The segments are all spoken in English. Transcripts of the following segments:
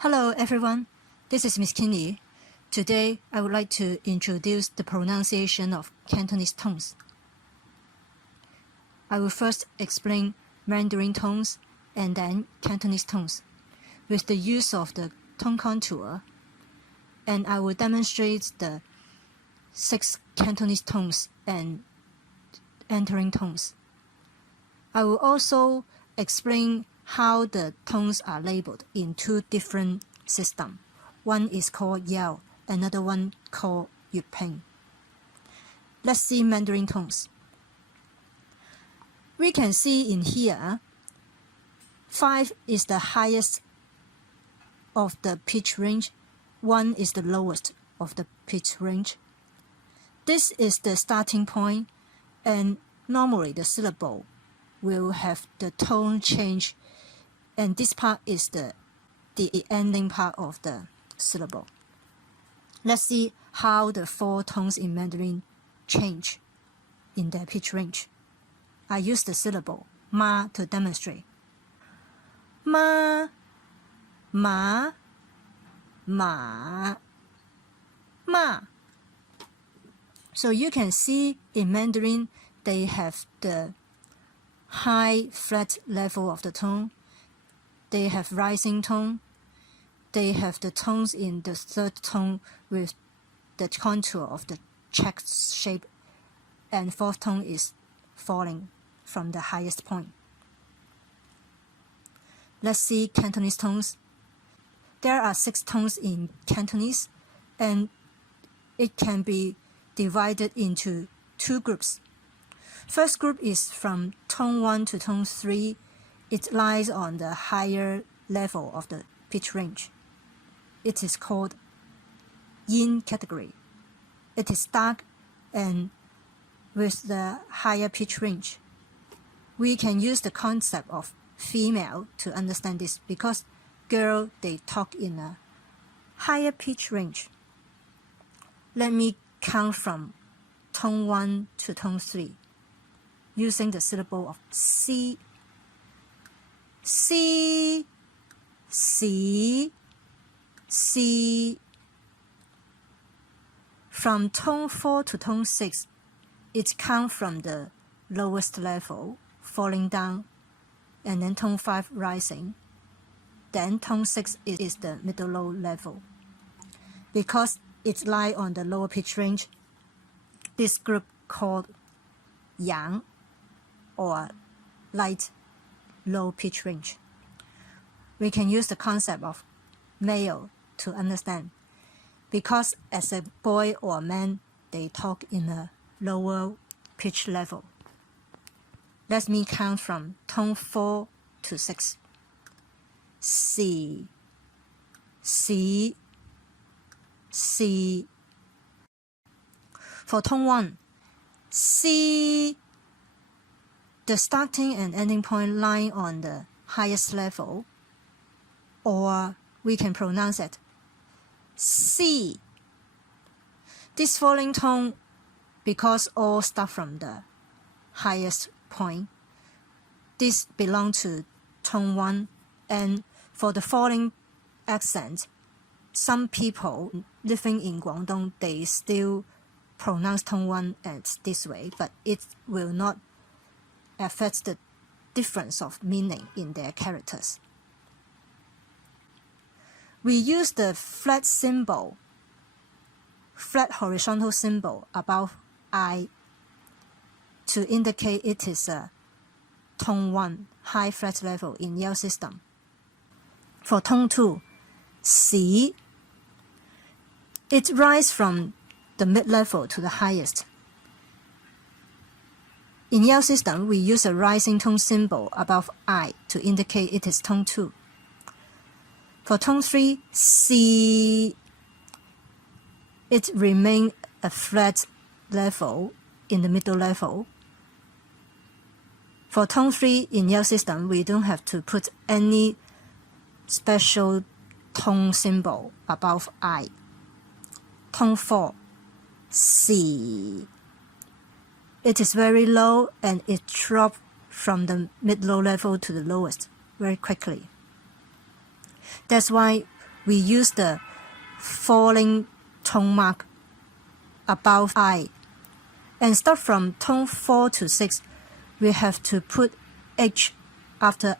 Hello everyone, this is Miss Kinney. Today I would like to introduce the pronunciation of Cantonese tones. I will first explain Mandarin tones and then Cantonese tones with the use of the tone contour, and I will demonstrate the 6 Cantonese tones and entering tones. I will also explain how the tones are labeled in 2 different systems. One is called Yale, another one called Jyutping. Let's see Mandarin tones. We can see in here, 5 is the highest of the pitch range, 1 is the lowest of the pitch range. This is the starting point, and normally the syllable will have the tone change, and this part is the ending part of the syllable. Let's see how the 4 tones in Mandarin change in their pitch range. I use the syllable ma to demonstrate. Ma, ma, ma, ma. So you can see in Mandarin they have the high flat level of the tone, they have rising tone, they have the tones in the 3rd tone with the contour of the check shape, and 4th tone is falling from the highest point. Let's see Cantonese tones. There are 6 tones in Cantonese, and it can be divided into 2 groups. First group is from tone 1 to tone 3. It lies on the higher level of the pitch range. It is called yin category. It is dark and with the higher pitch range. We can use the concept of female to understand this because girls, they talk in a higher pitch range. Let me count from tone 1 to tone 3 using the syllable of C, C, C, C. From tone 4 to tone 6, it counts from the lowest level, falling down, and then tone 5 rising. Then tone 6 is the middle low level. Because it lies on the lower pitch range, this group called yang, or light low pitch range. We can use the concept of male to understand, because as a boy or a man, they talk in a lower pitch level. Let me count from tone 4 to 6. C, C, C. For tone 1, C, the starting and ending point lie on the highest level, or we can pronounce it C. This falling tone, because all start from the highest point, this belongs to tone 1, and for the falling accent, some people living in Guangdong, they still pronounce tone 1 as this way, but it will not affect the difference of meaning in their characters. We use the flat symbol, flat horizontal symbol above I to indicate it is a tone 1 high flat level in Yale system. For tone 2, C, it rises from the mid-level to the highest. In Yale system, we use a rising tone symbol above I to indicate it is tone 2. For tone 3, C, it remains a flat level in the middle level. For tone 3 in Yale system, we don't have to put any special tone symbol above I. Tone 4, C. It is very low and it drops from the mid-low level to the lowest very quickly. That's why we use the falling tone mark above I. And start from tone 4 to 6, we have to put H after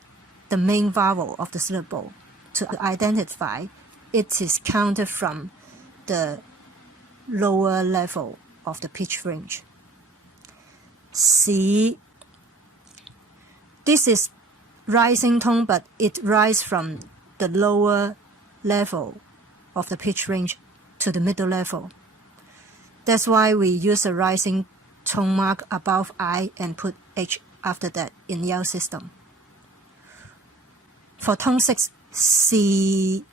the main vowel of the syllable to identify it is counted from the lower level of the pitch range. C. This is rising tone, but it rises from the lower level of the pitch range to the middle level. That's why we use a rising tone mark above I and put H after that in Yale system. For tone 6, C,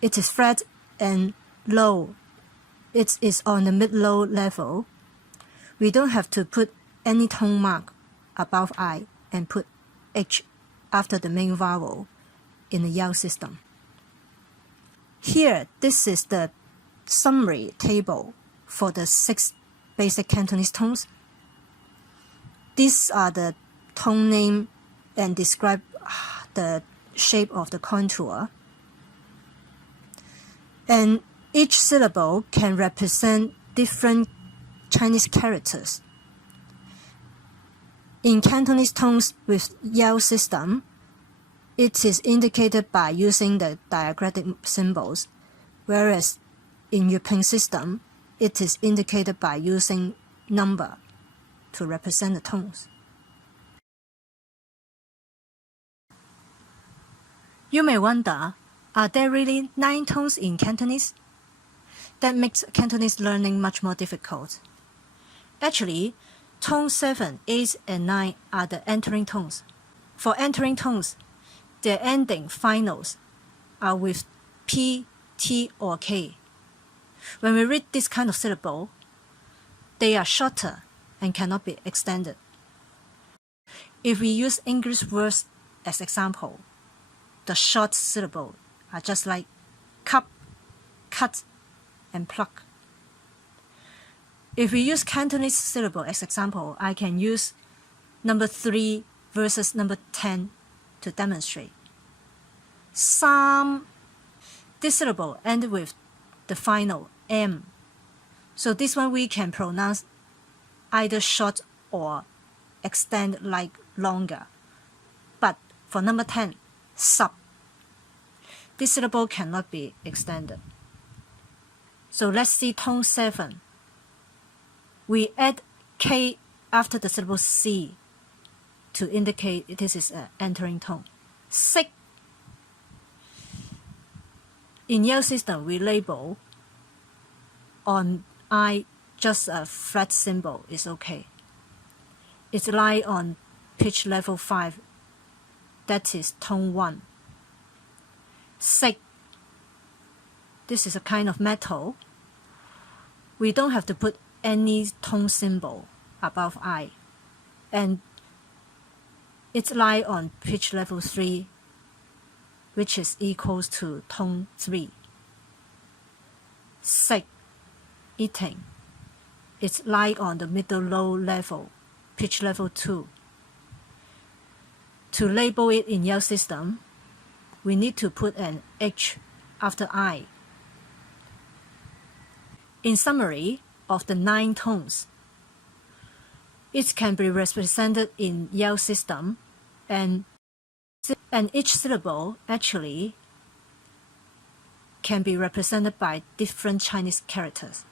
it is flat and low. It is on the mid-low level. We don't have to put any tone mark above I and put H after the main vowel in the Yale system. Here, this is the summary table for the 6 basic Cantonese tones. These are the tone name and describe the shape of the contour. And each syllable can represent different Chinese characters. In Cantonese tones with Yale system, it is indicated by using the diacritic symbols, whereas in Jyutping system, it is indicated by using number to represent the tones. You may wonder, are there really 9 tones in Cantonese? That makes Cantonese learning much more difficult. Actually, tone 7, 8, and 9 are the entering tones. For entering tones, their ending finals are with P, T, or K. When we read this kind of syllable, they are shorter and cannot be extended. If we use English words as example, the short syllables are just like cup, cut, and pluck. If we use Cantonese syllable as example, I can use number 3 versus number 10 to demonstrate. Sam. This syllable ends with the final M. So this one we can pronounce either short or extend like longer. But for number 10, sub, this syllable cannot be extended. So let's see tone 7. We add K after the syllable C to indicate this is an entering tone. Sick. In Yale system, we label on I just a flat symbol is okay. It's lie on pitch level 5, that is tone 1. Sick. This is a kind of metal. We don't have to put any tone symbol above I. And it's lie on pitch level 3, which is equals to tone 3. Sick, eating. It's lie on the middle low level, pitch level 2. To label it in Yale system, we need to put an H after I. In summary of the 9 tones, it can be represented in Yale system, and each syllable actually can be represented by different Chinese characters.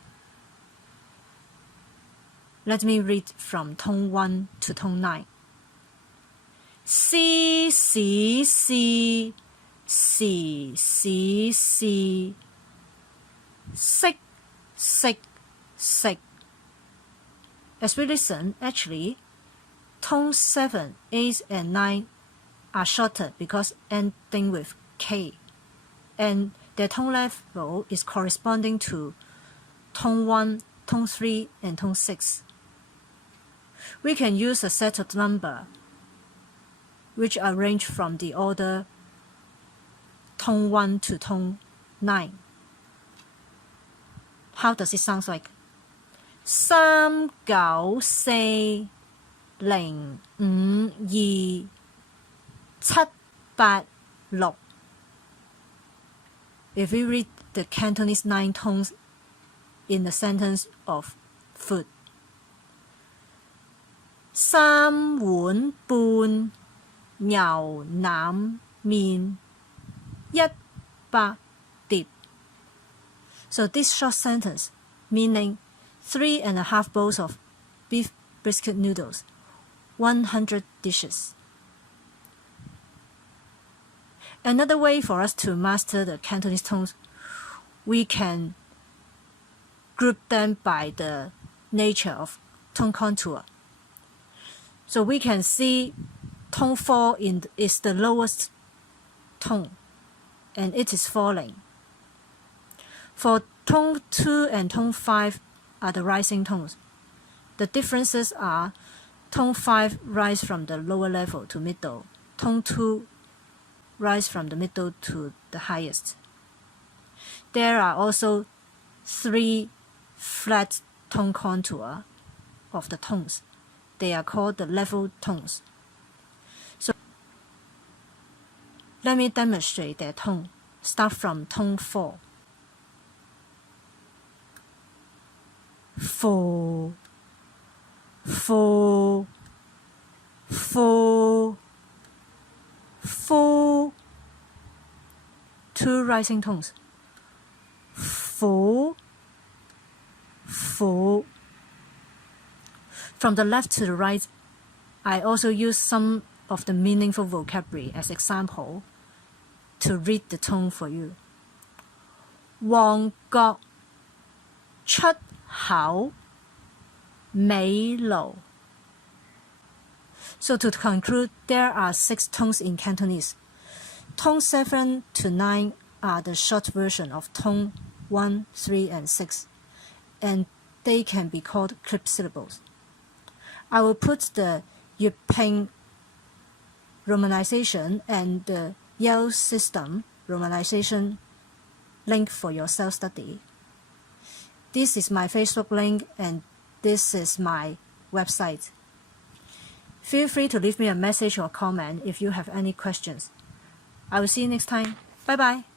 Let me read from tone 1 to tone 9. C, C, C, C, C, C, sick, sick, sick. As we listen, actually, tone 7, 8, and 9 are shorter because ending with K, and their tone level is corresponding to tone 1, tone 3, and tone 6. We can use a set of number which are ranged from the order tone 1 to tone 9. How does it sound like? 3, 9, 4, 0, 5, 2, 7, 8, 6. if we read the Cantonese 9 tones in the sentence of food. 3碗半牛腩麵100碟. So this short sentence meaning 3.5 bowls of beef brisket noodles, 100 dishes. Another way for us to master the Cantonese tones, we can group them by the nature of tone contour. So we can see tone 4 is the lowest tone, and it is falling. For tone 2 and tone 5 are the rising tones. The differences are tone 5 rise from the lower level to middle, tone 2 rise from the middle to the highest. There are also 3 flat tone contour of the tones. They are called the level tones. So let me demonstrate their tone. Start from tone 4. 4, 4, 4, 4. 2 rising tones. 4, 4. From the left to the right, I also use some of the meaningful vocabulary as example to read the tone for you. 旺角出口美勞. So to conclude, there are 6 tones in Cantonese. Tone 7 to 9 are the short version of tone 1, 3, and 6, and they can be called clip syllables. I will put the Jyutping romanization and the Yale system romanization link for your self-study. This is my Facebook link and this is my website. Feel free to leave me a message or comment if you have any questions. I will see you next time. Bye bye.